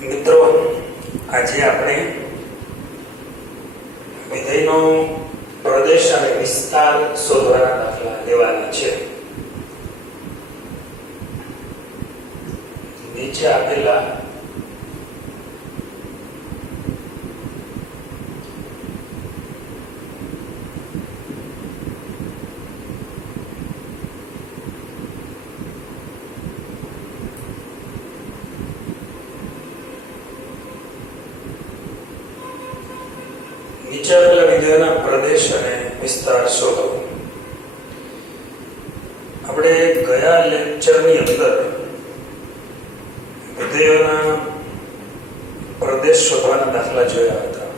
મિત્રો, આજે આપણે વિધેયનો પ્રદેશ અને વિસ્તાર શોધવાના દાખલા લેવાના છે. નીચે આપેલા વિધેયોના પ્રદેશ અને વિસ્તાર શોધો. આપણે ગયા લેક્ચરની અંદર વિધેયોના પ્રદેશ શોધવાના દાખલા જોયા હતા.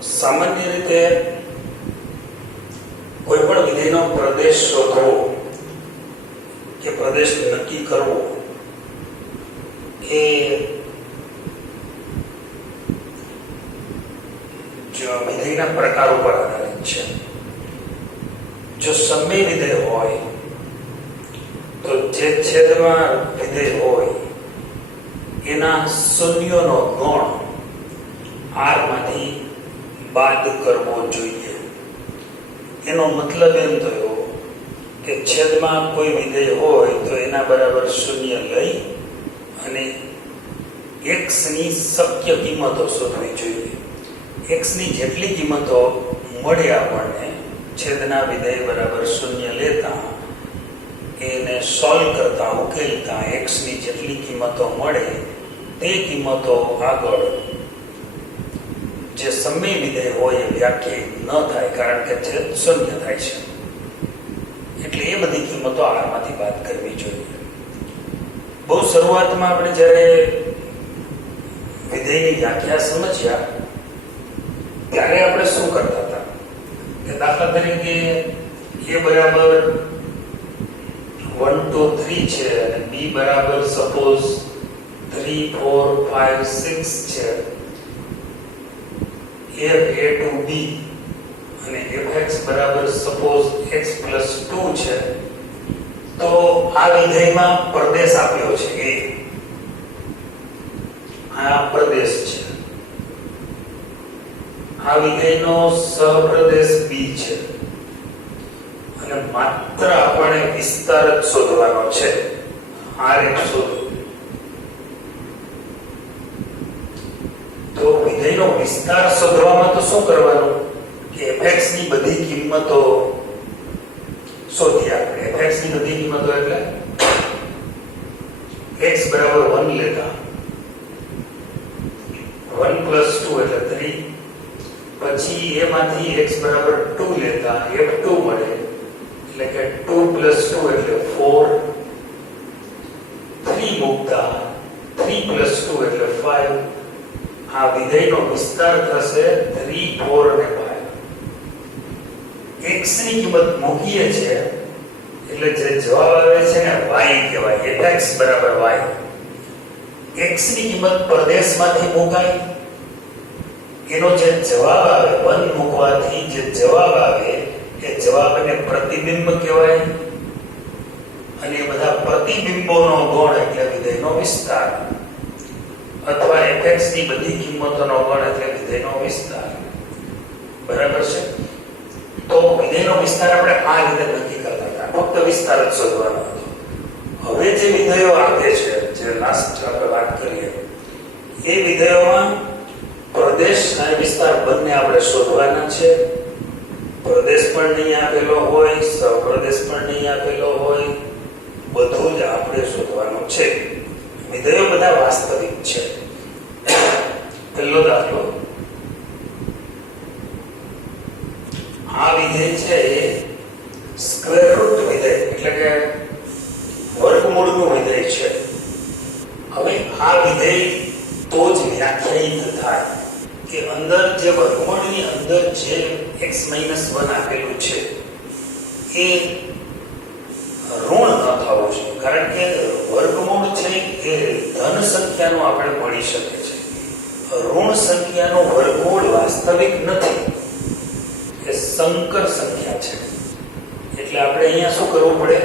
સામાન્ય રીતે કોઈ પણ વિધેયનો પ્રદેશ શોધવો કે પ્રદેશ નક્કી કરવો એ વિધેયના પ્રકાર ઉપર આધારિત છે. જો સમય વિધેય હોય તો જે છેદમાં વિધેય હોય એના શૂન્યનો ગણ r માંથી બાદ કરવો જોઈએ. એનો મતલબ એમ થયો કે છેદમાં કોઈ વિધેય હોય તો એના બરાબર શૂન્ય લઈ અને x ની શક્ય કિંમતો શોધવી જોઈએ. x ની જેટલી કિંમતો મળે આપણને છેદના વિધેય બરાબર શૂન્ય લેતા એને સોલ્વ કરતા ઉકેલતા x ની જેટલી કિંમતો મળે તે કિંમતો આગળ જે સમય વિધેય હોય એ વ્યાખ્યાયિત ન થાય, કારણ કે છેદ શૂન્ય થાય છે. એટલે એ બધી કિંમતો આમાંથી બાદ કરવી જોઈએ. બહુ શરૂઆતમાં આપણે જ્યારે વિધેયની વ્યાખ્યા સમજ્યા ત્યારે આપણે શું કરતા હતા કે દાખલા તરીકે a બરાબર 1 2 3 છે અને b બરાબર સપોઝ 3 4 5 6 છે. f a to b અને fx બરાબર સપોઝ x + 2 છે. તો આ વિધેયમાં પ્રદેશ આપ્યો છે a. આ પ્રદેશ છે. આ વિધેયનો સહપ્રદેશ b છે અને માત્ર આપણે વિસ્તાર જ શોધવાનો છે. r શોધો. તો વિધેયનો વિસ્તાર શોધવામાં તો શું કરવાનું કે fx ની બધી કિંમતો શોધીએ આપણે. fx ની બધી કિંમતો એટલે x બરાબર 1 લેતા 1 + 2 એટલે 3, પછી એમાંથી x બરાબર 2 લેતા f2 મળે એટલે કે 2 + 2 એટલે 4, 3 મૂકતા 3 + 2 એટલે 5. આ વિધેયનો વિસ્તાર થશે 3 4 અને 5. x ની કિંમત મૂકીએ છે એટલે જે જવાબ આવે છે ને y કહેવાય. fx બરાબર y. x ની કિંમત પ્રદેશમાંથી મુકાય, એનો જે જવાબ આવે 1 મૂકવાથી જે જવાબ આવે એ જવાબને પ્રતિબિંબ કહેવાય અને એ બધા પ્રતિબિંબોનો ગણ એટલે વિધેયનો વિસ્તાર, અથવા fx ની બધી કિંમતોનો ગણ એટલે વિધેયનો વિસ્તાર. બરાબર છે? તો વિધેયનો વિસ્તાર આપણે આ રીતે નક્કી કરતા હતા. ફક્ત વિસ્તાર જ શોધવાનો હતો. હવે જે વિધેયો આપે છે, જે લાસ્ટ આપણે વાત કરીએ, એ વિધેયોમાં પ્રદેશ અને વિસ્તાર બંને આપણે શોધવાના છે. પ્રદેશ પણ નહીં આપેલો હોય, સહપ્રદેશ પણ નહીં આપેલો હોય, બધું જ આપણે શોધવાનું છે. વિધેયો બધા વાસ્તવિક છે. પહેલો દાખલો, આ વિધેય છે એ સ્ક્વેર રૂટ વિધેય એટલે કે વર્ગમૂળનું વિધેય છે. હવે આ વિધેય તો જ વ્યાખ્યાયિત થાય કે અંદર જે વર્ગમૂળની અંદર જે x - 1 આપેલું છે એ ઋણ ન થવું જોઈએ, કારણ કે વર્ગમૂળ છે એ ધન સંખ્યાનું આપણે મળી શકે છે. ઋણ સંખ્યાનું વર્ગમૂળ વાસ્તવિક નથી, એ સંકર સંખ્યા છે. એટલે આપણે અહીંયા શું કરવું પડે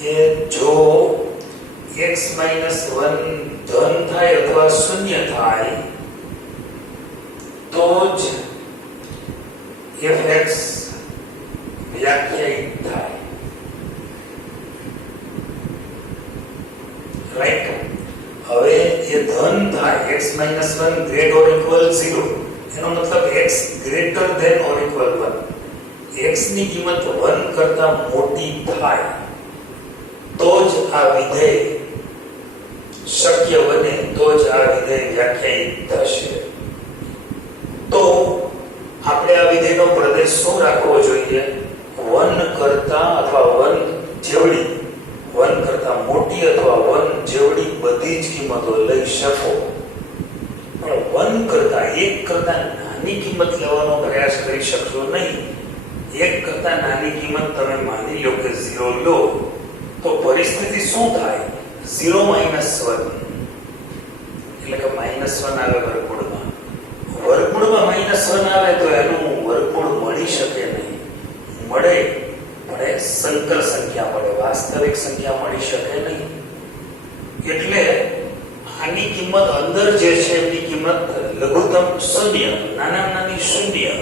કે જો x - 1 ધન થાય અથવા શૂન્ય થાય તો જ fx વ્યાખ્યાયિત થાય, રાઈટ? હવે એ ધન થાય x - 1 greater or equal 0, એનો મતલબ x greater than or equal 1, x ની કિંમત 1 કરતા મોટી થાય તો જ આ વિધેય શક્ય બને, તો જ આ વિધેય વ્યાખ્યાયિત થશે. તો આપણે આ વિધેયનો પ્રદેશ શું રાખવો જોઈએ? 1 કરતા અથવા 1 જેવડી, 1 કરતા મોટી અથવા 1 જેવડી બધી જ કિંમતો લઈ શકો, પણ 1 કરતા 1 કરતા નાની કિંમત લેવાનો પ્રયાસ કરી શકશો નહીં. 1 કરતા નાની કિંમત તમે માની લો કે 0 લો તો પરિસ્થિતિ શું થાય? 0 - 1 એટલે કે -1 આવે વર્ગમૂળમાં. વર્ગમૂળમાં -1 આવે તો એનું વર્ગમૂળ મળી શકે નહીં. મળે પણ એ સંકર સંખ્યા મળે, વાસ્તવિક સંખ્યા મળી શકે નહીં. એટલે આની કિંમત અંદર જે છે એની કિંમત લઘુત્તમ 0, નાનામાં નાની 0,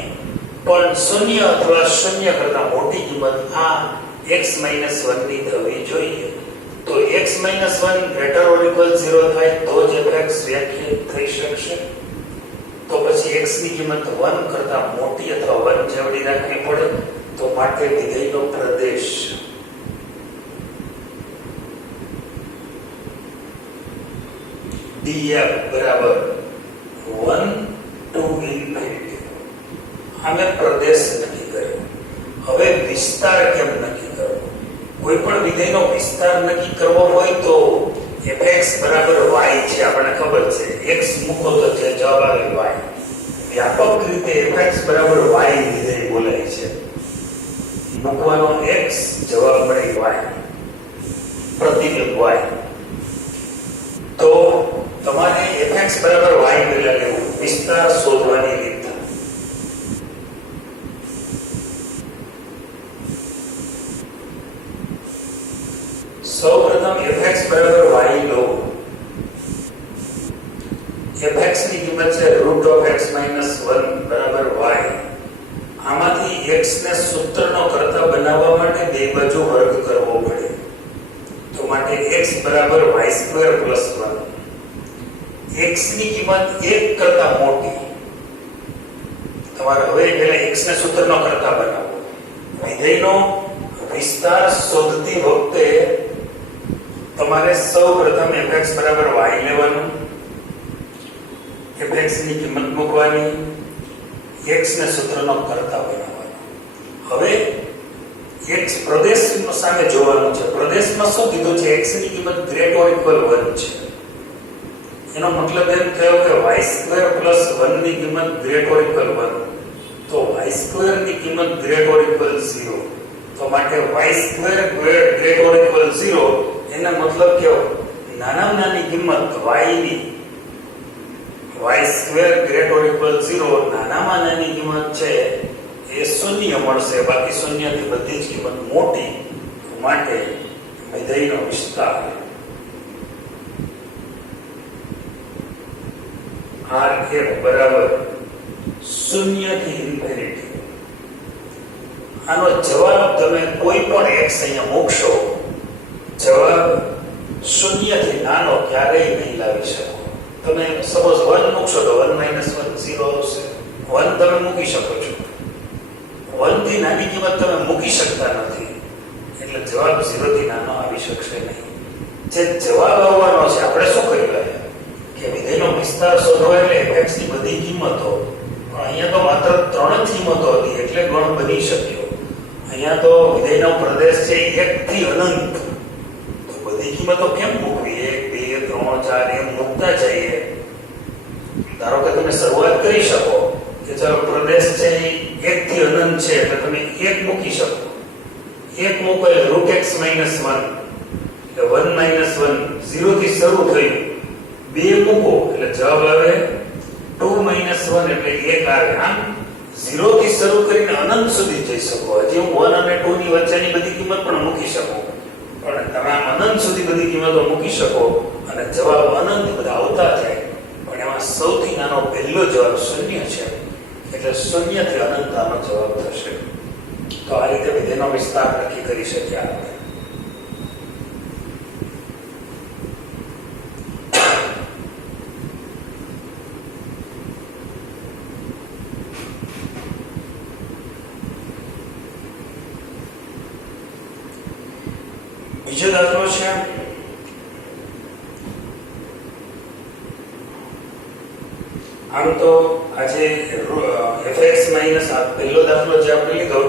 પણ 0 અથવા 0 કરતા મોટી કિંમત આ x - 1 ની થવી જોઈએ. તો x - 1 greater or equal 0 થાય તો જ fx વ્યાખ્યાયિત થઈ શકશે. તો પછી x ની કિંમત 1 કરતા મોટી અથવા 1 જેવડી રાખવી પડે. તો માટે વિધેયનો પ્રદેશ df બરાબર 1 to infinity. અમે પ્રદેશ નક્કી કર્યો. હવે વિસ્તાર કેમ નક્કી કરવો? કોઈ પણ વિધેયનો વિસ્તાર નક્કી કરવો હોય તો fx બરાબર y છે, આપણને ખબર છે. x મૂકો તો જે જવાબ આવે y. વ્યાપક રીતે fx બરાબર y વિધેય બોલાય છે. મૂકવાનો x, જવાબ મળે y, પ્રતિબિંબ y. તો તમારે fx બરાબર y પહેલા લેવું, વિસ્તાર શોધવાની રીત. સૌપ્રથમ fx બરાબર y લો. fx ની કિંમત છે √(x - 1) બરાબર y. આમાંથી x ને સૂત્રનો કર્તા બનાવવા માટે બે બાજુ વર્ગ કરવો પડે. તો માટે x બરાબર y² + 1. x ની કિંમત 1 કરતા મોટી. તમારે હવે પહેલા x ને સૂત્રનો કર્તા બનાવો. વિધેયનો વિસ્તાર શોધતી વખતે તમારે સૌપ્રથમ fx બરાબર y લેવાનું, fx ની કિંમત મૂકવાની, x ને સૂત્રનો કર્તા બનાવવાનો. હવે x પ્રદેશ સામે જોવાનું છે. પ્રદેશમાં શું કીધું છે? x ની કિંમત greater or equal 1 છે. એનો મતલબ એમ થયો કે y² + 1 ની કિંમત greater or equal 1. તો y² ની કિંમત greater or equal 0. તો માટે y² greater or equal 0 એનો મતલબ કેવો? નાનામાં નાની કિંમત y ની, y² greater or equal 0, નાનામાં નાની કિંમત છે એ 0 મળશે. બાકી 0 થી બધી જ કિંમત મોટી. માટે વિધેયનો વિસ્તાર rf બરાબર 0 થી ઇન્ફિનિટી. આનો જવાબ તમે કોઈ પણ x અહીંયા મૂકશો, જવાબ 0 થી નાનો ક્યારેય નહીં લાવી શકો. તમે સપોઝ 1 મૂકશો તો 1 - 1 0 આવશે. 1 તમે મૂકી શકો છો. 1 થી નાની કિંમત તમે મૂકી શકતા નથી, એટલે જવાબ 0 થી નાનો આવી શકશે નહીં. જે જવાબ આવવાનો છે, આપણે શું કરી રહ્યા કે વિધેયનો વિસ્તાર શોધવા એટલે fx ની બધી કિંમતો. પણ અહીંયા તો માત્ર 3 જ કિંમતો હતી એટલે ગણ બની શક્યો. અહીંયા તો વિધેયનો પ્રદેશ છે 1 થી અનંત. તો બધી કિંમતો કેમ મૂકવી? 1 2 3 4 એમ મૂકતા જઈએ. ધારો કે તમે શરૂઆત કરી શકો કે ચાલો પ્રદેશ છે 1 થી અનંત છે એટલે તમે 1 મૂકી શકો. 1 મૂકો એટલે √(x - 1) એટલે 1 - 1 0 થી શરૂ થયું. 2 મૂકો એટલે જવાબ આવે 2 - 1 એટલે 1 આવે. આમ 0 થી શરૂ કરીને અનંત સુધી જઈ શકો. હજી હું 1 અને 2 ની વચ્ચેની બધી કિંમત પણ મૂકી શકું, પણ તમે આમ અનંત સુધી બધી કિંમતો મૂકી શકો અને જવાબ અનંત બધા આવતા જાય, પણ એમાં સૌથી નાનો પહેલો જવાબ શૂન્ય છે, એટલે શૂન્યથી અનંત આનો જવાબ થશે. તો આ રીતે વિધેયનો વિસ્તાર નક્કી કરી શક્યા આપણે. બીજો દાખલો છે આમ તો આજે fx માઈનસ આ પહેલો દાખલો જે આપણે લીધો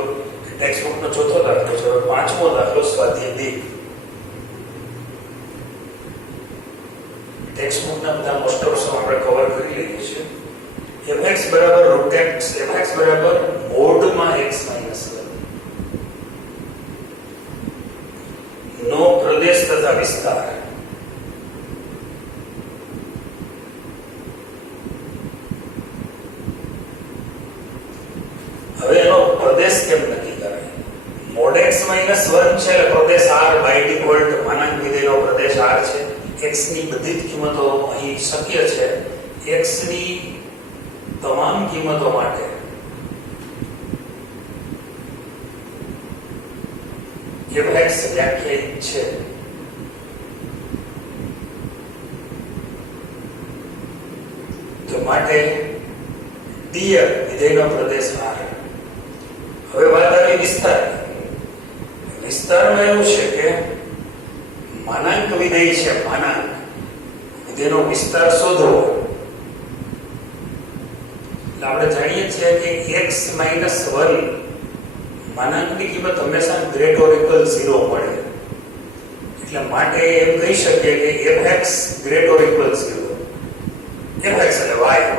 ટેક્સ્ટ બુક નો ચોથો દાખલો છે. હવે પાંચમો દાખલો સ્વાધ્યાય 2. ટેક્સ્ટ બુક ના બધા મોસ્ટ ઓફ સમ આપણે કવર કરી લઈએ છીએ. fx બરાબર રૂટ x, fx બરાબર મોડમાં x માઈનસ 1 નો પ્રદેશ તથા વિસ્તાર. હવે એનો પ્રદેશ કેમ નક્કી કરાય? મોડ x માઈનસ 1 છે એટલે પ્રદેશ r by default માનાંક વિધેયનો Pradesh r છે. x ની બધી જ કિંમતો અહીં શક્ય છે. x ની તમામ કિંમતો માટે fx વ્યાખ્યાયિત છે. તો માટે df વિધેયનો પ્રદેશ r. હવે વાત આવી વિસ્તાર. વિસ્તારમાં એવું છે કે માનાંક વિધેય છે, માનાંક વિધેયનો વિસ્તાર શોધવો. એટલે આપણે જાણીએ છીએ કે x માઈનસ 1 માનાંકની કિંમત હંમેશા ગ્રેટર ઓર ઇક્વલ 0 મળે. એટલે માટે એમ કહી શકીએ કે fx ગ્રેટર ઓર ઇક્વલ 0. fx એટલે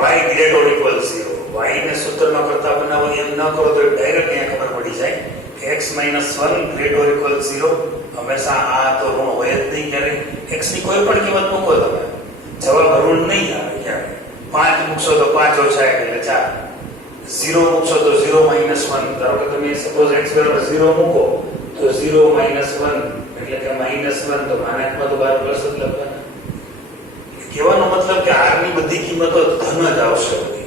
y ગ્રેટર ઓર ઇક્વલ 0. y ને સૂત્રમાં કરતા બનાવો એમ ન કરો તો ડાયરેક્ટ અહીંયા ખબર પડી જાય કે x માઈનસ 1 ગ્રેટર ઓર ઇક્વલ 0. હંમેશા આ તો ઋણ હોય જ નહીં ક્યારે. x ની કોઈ પણ કિંમત મૂકો તમે જવાબ ઋણ નહીં આવે ક્યારે. 5 મૂકશો તો 5 ઓછા એટલે 4. 0 મૂકશો તો 0 માઈનસ 1. ધારો કે તમે સપોઝ x બરાબર 0 મૂકો તો 0 માઈનસ 1 એટલે કે માઈનસ 1. તો માનાંકમાં તો 12 પ્લસ જ લખવાના. કહેવાનો મતલબ કે r ની બધી કિંમતો ધન જ આવશે બધી,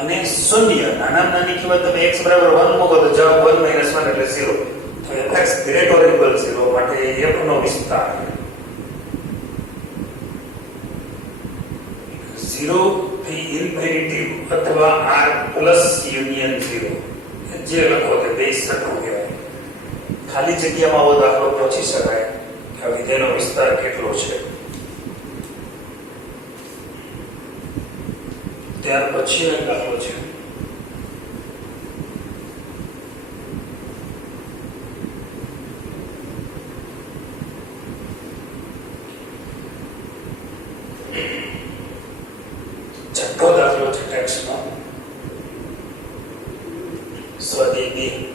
અને શૂન્ય નાનામાં નાની કિંમત તમે x બરાબર 1 મૂકો તો જવાબ 1 માઈનસ 1 એટલે 0. તો fx ગ્રેટર ઓર ઇક્વલ 0 માટે f નો વિસ્તાર 0 થી ઇન્ફિનિટી અથવા r પ્લસ યુનિયન 0 જે લખો તે બે સરખું કહેવાય. ખાલી જગ્યામાં આવો દાખલો પહોંચી શકાય કે આ વિધેયનો વિસ્તાર કેટલો છે. ત્યાર પછીનો દાખલો છે છઠ્ઠો દાખલો છે ટેક્સ્ટનો સ્વાધ્યાય 2.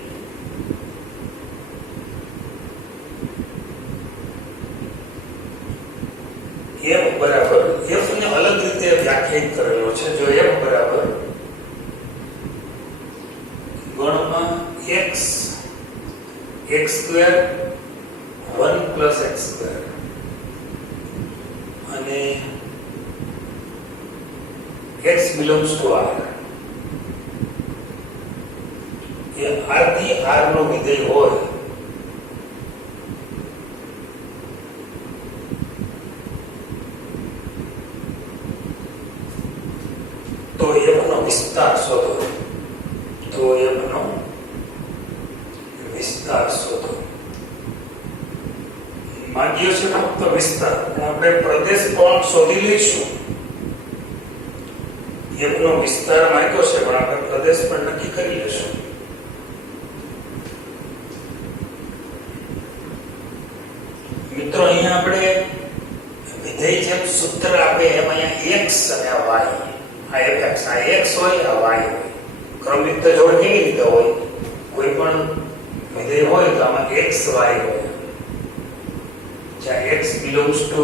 f બરાબર f ને અલગ રીતે વ્યાખ્યાયિત કરેલો છે. જો f બરાબર ગણમાં x square 1 plus x square અને x belongs to r. A r થી r નો વિધેય હોય તો f નો વિસ્તાર શોધો. માંગ્યો છે ફક્ત વિસ્તાર, પણ આપણે પ્રદેશ પણ શોધી લઈશું. f નો વિસ્તાર માંગ્યો છે પણ આપણે પ્રદેશ પણ નક્કી કરી લેશું. મિત્રો અહીંયા આપણે વિધેય જેમ સૂત્ર આપે એમ અહીંયા x અને y, આ fx, આ x હોય આ y હોય. ક્રમિક જોડ કેવી રીતે હોય? કોઈ પણ વિધેય હોય તો આમાં x y હોય. જ્યાં x belongs to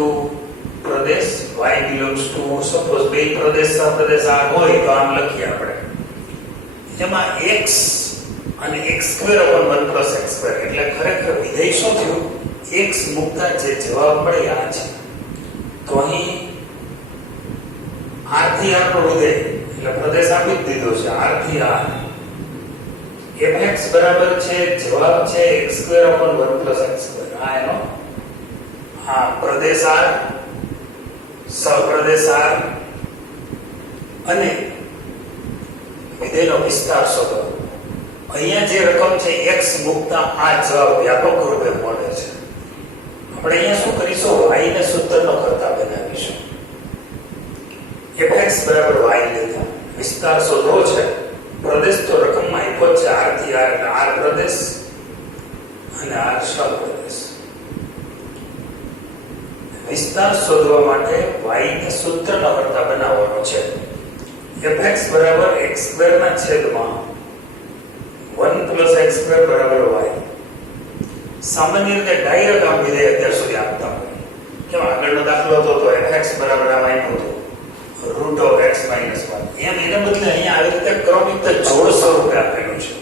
Pradesh, y belongs to suppose બે પ્રદેશ સપ્રદેશ આ હોય તો આમ લખીએ આપણે. એમાં x અને x² 1 + x² એટલે ખરેખર વિધેય શું થયું? x મૂકતા જે જવાબ મળે આ છે. તો અહીં r થી r નો વિધેય એટલે પ્રદેશ આપી જ દીધો છે r થી r. fx બરાબર છે જવાબ છે x² / 1 + x². આ એનો પ્રદેશ r, સહપ્રદેશ r અને વિધેયનો વિસ્તાર શોધો. અહીંયા જે રકમ છે x મૂકતા આ જવાબ વ્યાપક રૂપે મળે છે. આપણે અહીંયા શું કરીશું? y ને સૂત્રનો કરતા બનાવીશું. fx બરાબર y લીધા, વિસ્તાર શોધવો છે. પ્રદેશ તો રકમમાં આપ્યો છે r થી r એટલે r પ્રદેશ અને r સહપ્રદેશ. વિસ્તાર શોધવા માટે y ને સૂત્રનો કરતા બનાવવાનો છે. fx બરાબર x² ના છેદમાં 1 + x² બરાબર y. સામાન્ય રીતે ડાયરેક્ટ આમ વિધેય અત્યાર સુધી આપતા હોય. કેમ આગળનો દાખલો હતો તો fx બરાબર આમ આપ્યું હતું √(x - 1). એમ એને બદલે અહીંયા આવી રીતે ક્રમિક જોડ સ્વરૂપે આપેલું છે.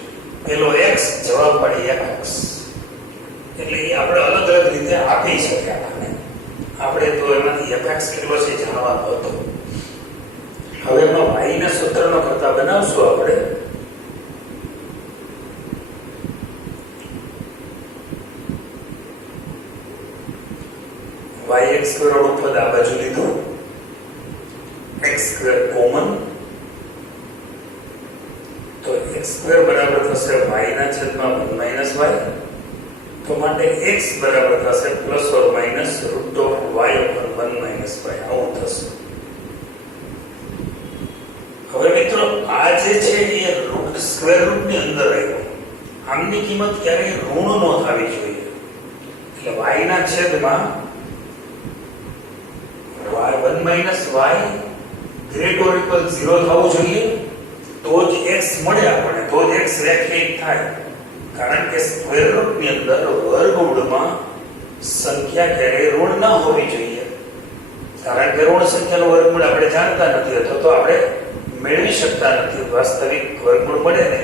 પેલો x જવાબ મળે fx. એટલે એ આપણે અલગ અલગ રીતે આપી શકીએ. આપણે તો એમાંથી fx કેટલો છે જાણવાનું હતું. હવે એમાં y ના સૂત્રનો કરતા બનાવશું આપણે. yx² વાળું પદ આ બાજુ લીધું, x² કોમન, તો x² બરાબર થશે y ના છેદમાં 1 - y. તો માટે x બરાબર થશે +or - √(y / 1 - y). આવું થશે. હવે મિત્રો આ જે છે એ સ્ક્વેર રૂટ ની અંદર આવ્યો. આમની કિંમત ક્યારેય ઋણ ન થવી જોઈએ. એટલે y ના છેદમાં 1 - y ≥ 0 થવું જોઈએ. તો જ x મળે આપણને, તો જ x વ્યાખ્યાયિત થાય. કારણ કે સ્ક્વેર રૂટ ની અંદર વર્ગમૂળમાં સંખ્યા ક્યારેય ઋણ ન હોવી જોઈએ. કારણ કે ઋણ સંખ્યાનો વર્ગમૂળ આપણે જાણતા નથી અથવા તો આપણે મેળવી શકતા નથી. વાસ્તવિક વર્ગમૂળ મળે ને.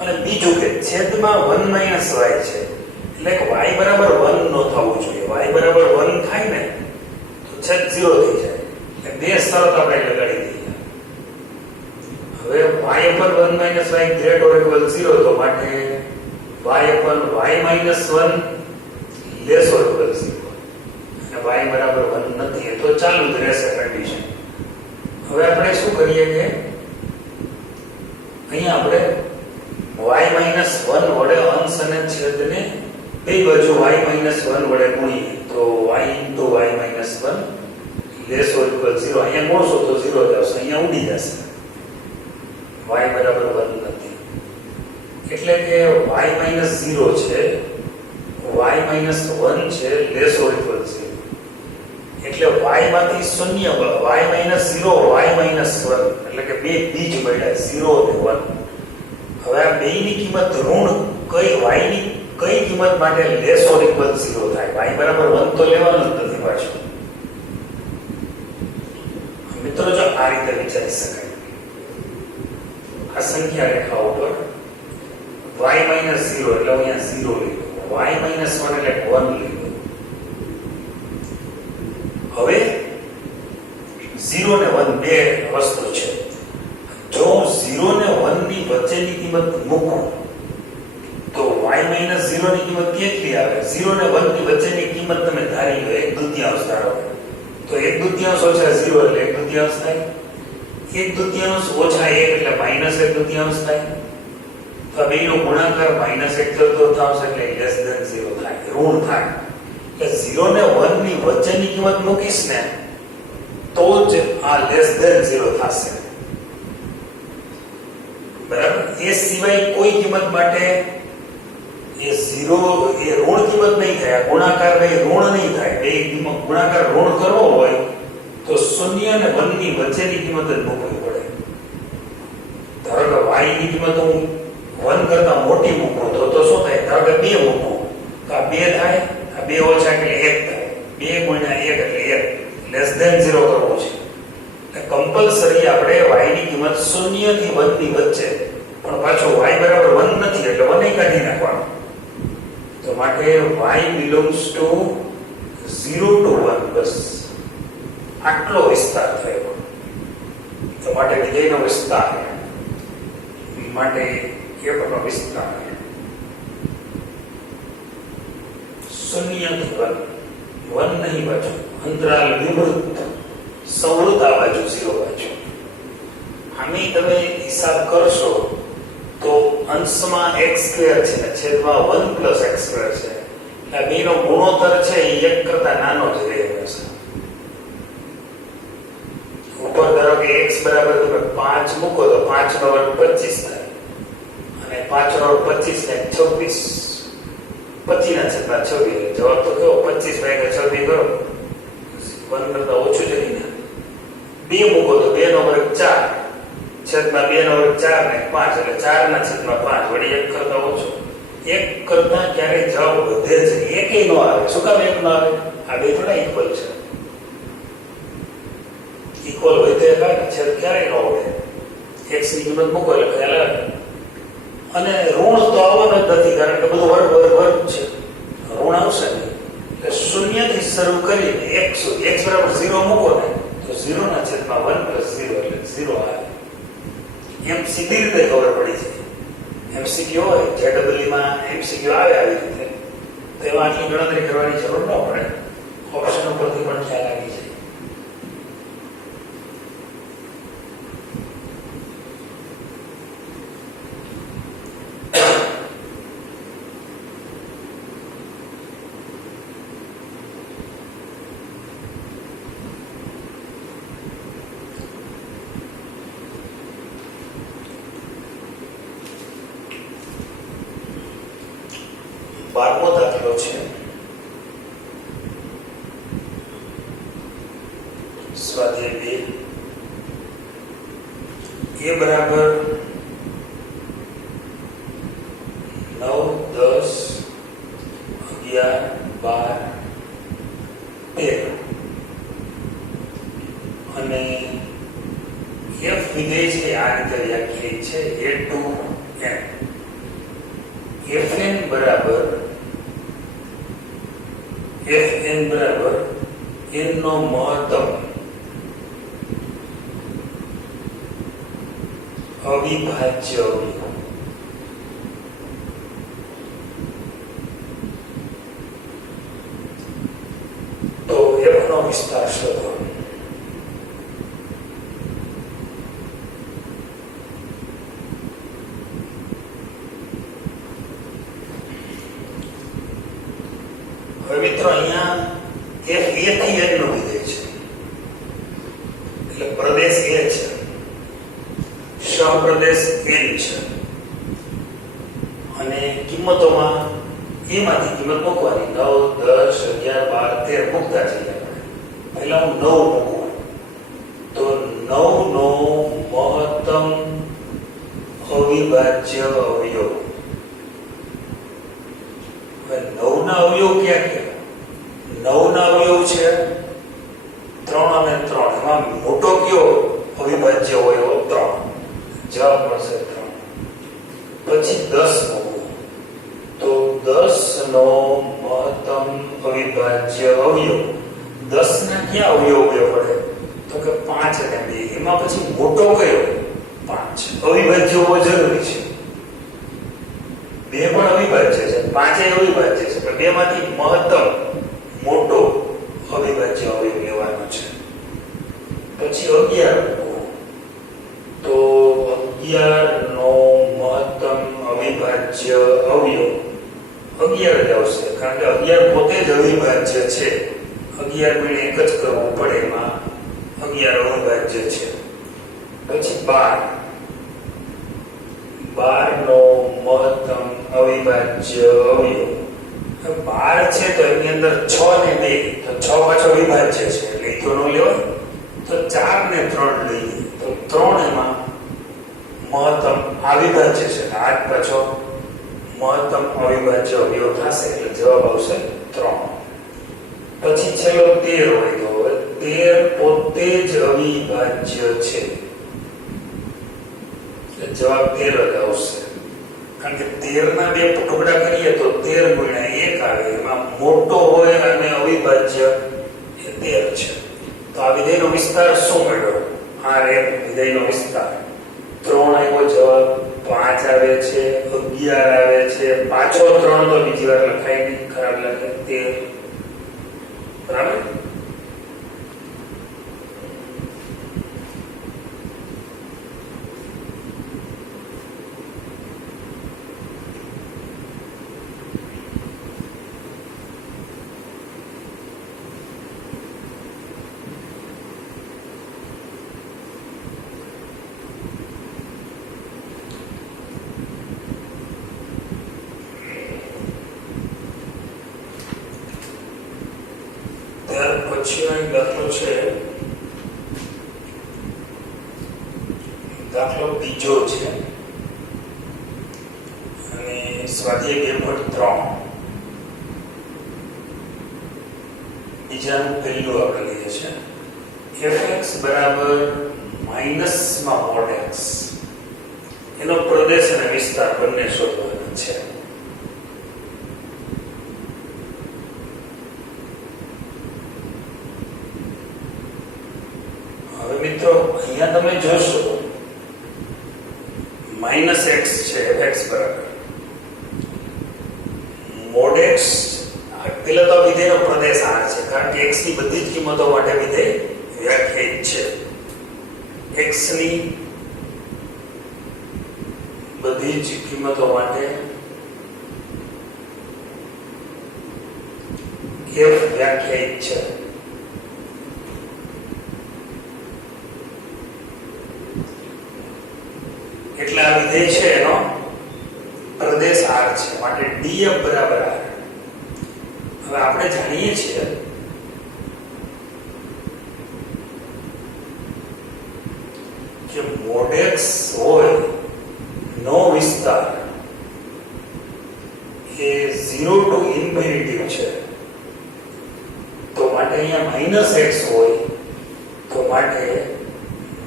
અને બીજું કે છેદમાં 1 - y છે એટલે કે y બરાબર 1 ન થવું જોઈએ. y બરાબર 1 થાય ને તો છેદ 0 થઈ જાય. એટલે બે શરત આપણે લગાડી દઈએ. હવે y ઉપર 1 - y ≥ 0 તો માટે y ઉપર y - 1 < <0 અને y બરાબર 1 નથી. એ તો ચાલુ જ રહેશે કન્ડિશન. હવે આપણે શું કરીએ કે અહીંયા આપણે y - 1 વડે અંશ અને છેદને બે બાજુ y - 1 વડે ગુણીએ તો y * y - 1 < <0. અહીંયા ગુણશો તો 0 જ આવશે. અહીંયા ઉડી જશે. y બરાબર 1 નથી. એટલે કે y - 0 છે, y - 1 છે < <0. એટલે y માંથી શૂન્ય, y - 0 y - 1 એટલે કે બે બીજ મળ્યા 0 અને 1. હવે આ બેયની કિંમત ઋણ કઈ y ની કઈ કિંમત માટે < <0 થાય? y બરાબર 1 તો લેવાનું જ નથી પાછું. મિત્રો જો આ રીતે વિચારી શકાય. આ સંખ્યા રેખા ઉપર y - 0 એટલે અહીંયા 0 લીધું, y - 1 એટલે 1 લીધું. હવે 0 ને 1 બે વસ્તુ છે. જો 0 ને 1 ની વચ્ચેની કિંમત મૂકું તો y - 0 ની કિંમત કેટલી આવે? 0 ને 1 ની વચ્ચેની કિંમત તમે ધારી લો 1/2 ધારો. તો 1/2 ઓછા 0 એટલે 1/2 થાય. 1/2 ઓછા 1 એટલે -1/2 થાય. તો આ બેનો ગુણાકાર -1/4 થશે એટલે <0 થાય, ઋણ થાય. એટલે 0 ને 1 ની વચ્ચેની કિંમત મૂકીશ ને તો જ આ <0 થશે. બરાબર? એ સિવાય કોઈ કિંમત માટે એ 0 એ ઋણ કિંમત નહીં થાય. ગુણાકાર બે ઋણ નહીં થાય. બે ગુણાકાર ઋણ કરવો હોય તો 0 અને 1 ની વચ્ચેની કિંમત જ મૂકવી પડે. ધારો કે y ની કિંમત હું 1 કરતા મોટી મૂકું તો શું થાય? ધારો કે 2 મૂકું તો આ 2 થાય, આ 2 ઓછા એટલે 1 થાય. 2 ગુણ્યા 1 એટલે 1 < <0 કરવું છે. એટલે કમ્પલસરી આપણે y ની કિંમત 0 થી 1 ની વચ્ચે, પણ પાછો y બરાબર 1 નથી એટલે 1 કાઢી નાખવાનું. તો માટે y belongs to 0 to 1 બસ આટલો વિસ્તાર થયો. તો માટે વિધેયનો વિસ્તાર માટે એકનો વિસ્તાર 0 થી 1 નહીં બાજુ અંતરાલ વિવૃત સંવૃત આ બાજુ 0 બાજુ. આમે તમે હિસાબ કરશો તો અંશમાં x² છે ને છેદમાં 1 + x² છે. આ બેનો ગુણોત્તર છે એ 1 કરતા નાનો જ રહે હશે. ઉપર ધારો કે x બરાબર તમે 5 મૂકો તો 5 નો વર્ગ 25 થાય અને 5 નો વર્ગ 25 ને 26 25 ના છેદમાં 26. જવાબ તો કેવો 25 ભાગ્યા 26 કરો 1 કરતા ઓછું જ નહીં. 2 મૂકો તો 2 નો વર્ગ 4 છેદમાં 2 નો વર્ગ 4 ને 5 એટલે 4 ના છેદમાં 5 વળી 1 કરતા ઓછો. 1 કરતા ક્યારે જવાબ વધે છે એકે નો આવે. શું કામ 1 નો આવે? આ બે થોડા ઇક્વલ છે. ઇક્વલ હોય તો કાંઈ છેદ ક્યારેય ન હોય. x ની કિંમત મૂકો એટલે ખ્યાલ આવે. અને ઋણ તો આવવાનું જ નથી કારણ કે બધું વર્ગ વર્ગ વર્ગ છે. ઋણ આવશે ને એટલે 0 થી શરૂ કરીને 1 સુધી x બરાબર 0 મૂકો ને તો 0 ના છેદમાં 1 + 0 એટલે 0 આવે. એમ સીધી રીતે ખબર પડી જાય. MCQ હોય JEE માં MCQ આવે આવી રીતે તો એમાં આટલી ગણતરી કરવાની જરૂર ન પડે. ઓપ્શન ઉપરથી પણ ખ્યાલ આવી જાય. બારમો દાખલો છે સ્વાધ્યાય 2 a બરાબર 9 10 11 12 13 અને f વિધેય છે આ રીતે વ્યાખ્યાયિત છે a to n. fn બરાબર n નો મહત્તમ અવિભાજ્ય અવયવ. તો f નો વિસ્તાર શોધો. હવે મિત્રો અહીંયા f a થી n નો વિધેય છે એટલે પ્રદેશ a છે, સહપ્રદેશ n છે અને કિંમતોમાં a માંથી કિંમત મૂકવાની 9 10 11 12 13 મૂકતા જઈએ. પહેલા હું 9 મૂકું તો 9 નો મહત્તમ અવિભાજ્ય અવયવ. હવે 9 ના અવયવ ક્યાં ક્યાં? 9 ના અવયવ છે 3 અને 3. એમાં મોટો કયો અવિભાજ્ય અવયવ? 3. જવાબ મળશે 3. પછી 10 મૂકવું તો 10 નો મહત્તમ અવિભાજ્ય અવયવ. 10 ના ક્યાં અવયવ પડે? તો કે 5 અને 2. એમાં પછી મોટો કયો? 5. અવિભાજ્ય હોવો જરૂરી છે. 2 પણ અવિભાજ્ય છે, 5 એ અવિભાજ્ય છે, પણ 2 માંથી મહત્તમ મોટો અવિભાજ્ય અવયવ લેવાનો છે. પછી 11 તો 11 નો મહત્તમ અવિભાજ્ય અવયવ 11 જ આવશે કારણ કે 11 પોતે જ અવિભાજ્ય છે. 11 પણ એક જ કરવું પડે, એમાં 11 અવિભાજ્ય છે. પછી 12 નો મહત્તમ અવિભાજ્ય અવયવ. 12 છે તો એની અંદર 6 ને 2 તો 6 પાછો અવિભાજ્ય છે એટલે એ તો ન લેવાય. તો 4 ને 3 લઈએ તો 3 એમાં મહત્તમ અવિભાજ્ય છે, 8 પાછો મહત્તમ અવિભાજ્ય અવયવ થશે એટલે જવાબ આવશે 3. પછી છેલ્લો 13 હોય તો 13 પોતે જ અવિભાજ્ય છે એટલે જવાબ 13 જ આવશે કારણ કે 13 ના બે ટુકડા કરીએ તો 13 ગુણ્યા 1 આવે, એમાં મોટો હોય અને અવિભાજ્ય એ 13 છે. તો આ વિધેયનો વિસ્તાર શું મળ્યો? r1 વિધેયનો વિસ્તાર 3 આવ્યો જવાબ, 5 આવે છે, 11 આવે છે, પાછો 3 તો બીજી વાર લખાય નહીં, ખરાબ લાગે, 13. બરાબર. ત્યાર પછીનો એક દાખલો છે, દાખલો બીજો છે અને સ્વાધ્યાય 2.3 બીજાનું પહેલું આપણે લઈએ છીએ. fx બરાબર માઇનસમાં મોડ x, એનો પ્રદેશ અને વિસ્તાર બંને શોધવાના છે. હવે મિત્રો અહીંયા તમે જોશો -x છે fx બરાબર mod x. પેલા તો વિધેયનો પ્રદેશ r છે, કારણ કે x ની બધી જ કિંમતો માટે વિધેય વ્યાખ્યાયિત છે. x ની બધી જ કિંમતો માટે f વ્યાખ્યાયિત છે. એટલે આ વિધેય છે એનો પ્રદેશ r છે, માટે df બરાબર r. હવે આપણે જાણીએ છીએ કે mod x હોય નો વિસ્તાર એ 0 to ઇન્ફિનિટી છે, તો માટે અહીંયા -x હોય તો માટે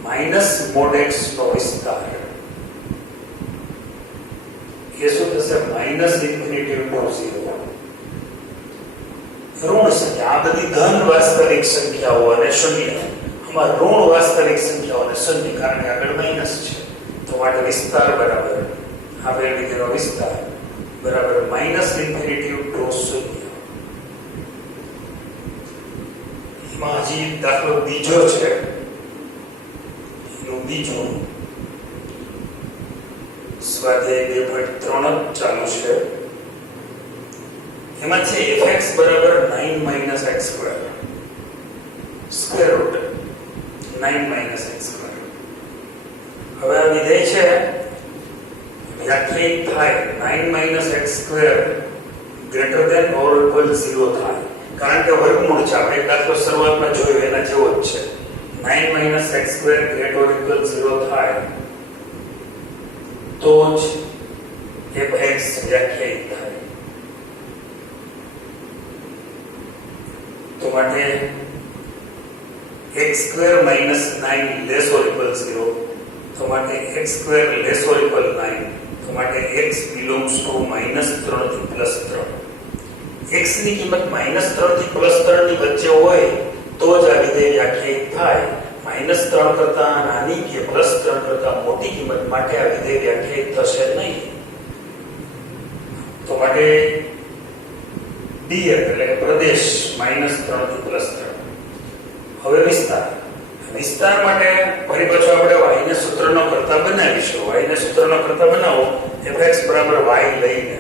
-mod x નો વિસ્તાર એ શું થશે? -Infinity to 0. ઋણ સંખ્યા, આ બધી ધન વાસ્તવિક સંખ્યાઓ અને શૂન્ય, આમાં ઋણ વાસ્તવિક સંખ્યાઓ અને શૂન્ય, કારણ કે આગળ માઇનસ છે, તો માટે વિસ્તાર બરાબર આપેલ વિધેયનો વિસ્તાર બરાબર -ઇન્ફિનિટી ટુ 0. એમાં હજી દાખલો બીજો છે, એનું બીજું સ્વાધ્યાય 2.3 ચાલુ છે. એમાં છે fx બરાબર 9 - x square, square root 9 - x સ્ક્વેર. હવે આ વિધેય છે વ્યાખ્યાયિત થાય 9 - x square greater than or equal 0 થાય, કારણ કે વર્ગમૂળ છે. આપણે એક દાખલો શરૂઆતમાં જોયો એના જેવો જ છે. 9 - x સ્ક્વેર ગ્રેટર ઓર ઇક્વલ 0 થાય તો જ fx વ્યાખ્યાયિત થાય. તો માટે x square -9 less or equal 0, તો માટે x square less or equal 9, તો માટે x બિલોંગ્સ ટુ -3 થી +3. x ની કિંમત -3 થી +3 ની વચ્ચે હોય તો જ આ વિધેય વ્યાખ્યાયિત થાય. -3 કરતા નાની કે +3 કરતા મોટી કિંમત માટે આ વિધેય વ્યાખ્યાયિત થશે નહીં. તો માટે df એટલે કે પ્રદેશ -3 થી +3. હવે વિસ્તાર માટે ફરી પાછું આપણે y ને સૂત્રનો કરતા બનાવીશું. y ને સૂત્રનો કરતા બનાવો fx બરાબર y લઈને,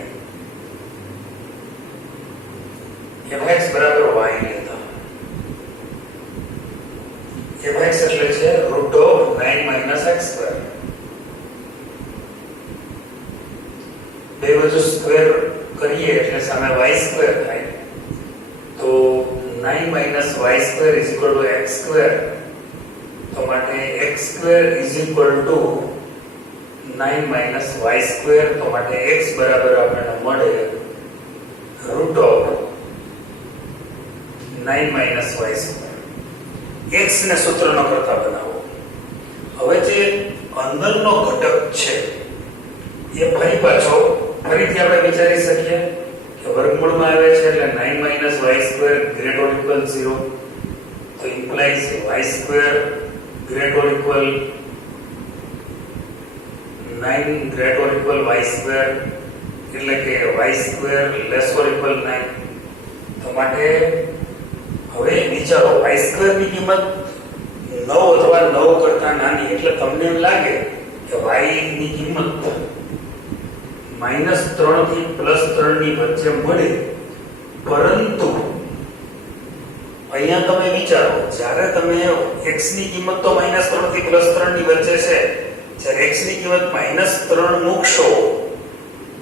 fx બરાબર y લેતા, fx એટલે છે √9 - x સ્ક્વેર. બે બાજુ સ્ક્વેર કરીએ એટલે સામે y સ્ક્વેર થાય, તો 9 - y સ્ક્વેર = x સ્ક્વેર. તો માટે x સ્ક્વેર = 9 - y સ્ક્વેર. તો માટે x બરાબર આપણને મળે √9 - y સ્ક્વેર. x ને સૂત્રનો કરતા બનાવો. હવે જે અંદરનો ઘટક છે એ ફરી પાછો ફરીથી આપણે વિચારી શકીએ કે વર્ગમૂળમાં આવે છે એટલે 9 - y² greater or equal 0, તો implies y² greater or equal 9 greater or equal y², એટલે કે y² less or equal 9. તો માટે હવે વિચારો y² ની કિંમત 9 અથવા 9 કરતા નાની, એટલે તમને એમ લાગે કે y ની કિંમત -3 થી +3 ની વચ્ચે મળે, પરંતુ અહીંયા તમે વિચારો જ્યારે તમે x ની કિંમત તો -3 થી +3 ની વચ્ચે છે, જ્યારે x ની કિંમત -3 મૂકશો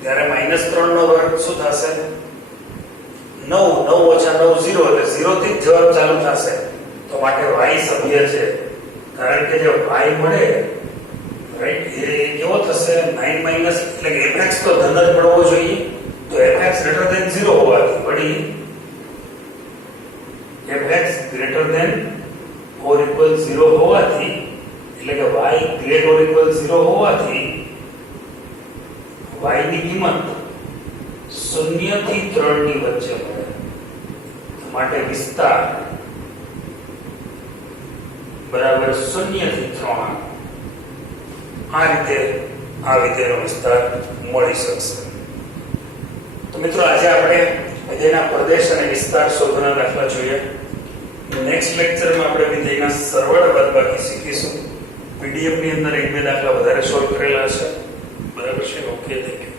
ત્યારે -3 નો વર્ગ શું થશે? 9 9 - 9 0, એટલે 0 થી જ જવાબ ચાલુ થશે. તો માટે y સભ્ય છે, કારણ કે જે y મળે રાઈટ એ કેવો થશે? 9 એટલે કે fx તો ધન જ મળવો જોઈએ, તો fx greater than 0 હોવાથી વળી fx greater than or equal 0 હોવાથી, એટલે કે y greater or equal 0 હોવાથી y ની કિંમત 0 થી 3 ની વચ્ચે મળે. માટે વિસ્તાર બરાબર 0 થી 3. આ રીતે આ વિધેયનો વિસ્તાર મળી શકશે. તો મિત્રો આજે આપણે વિધેયના પ્રદેશ અને વિસ્તાર શોધવાના દાખલા જોઈએ. નેક્સ્ટ લેક્ચરમાં આપણે વિધેયના સરવાળા બાદબાકી શીખીશું. પીડીએફ ની અંદર એક બે દાખલા વધારે સોલ્વ કરેલા છે. બરાબર છે? Okay, thank you.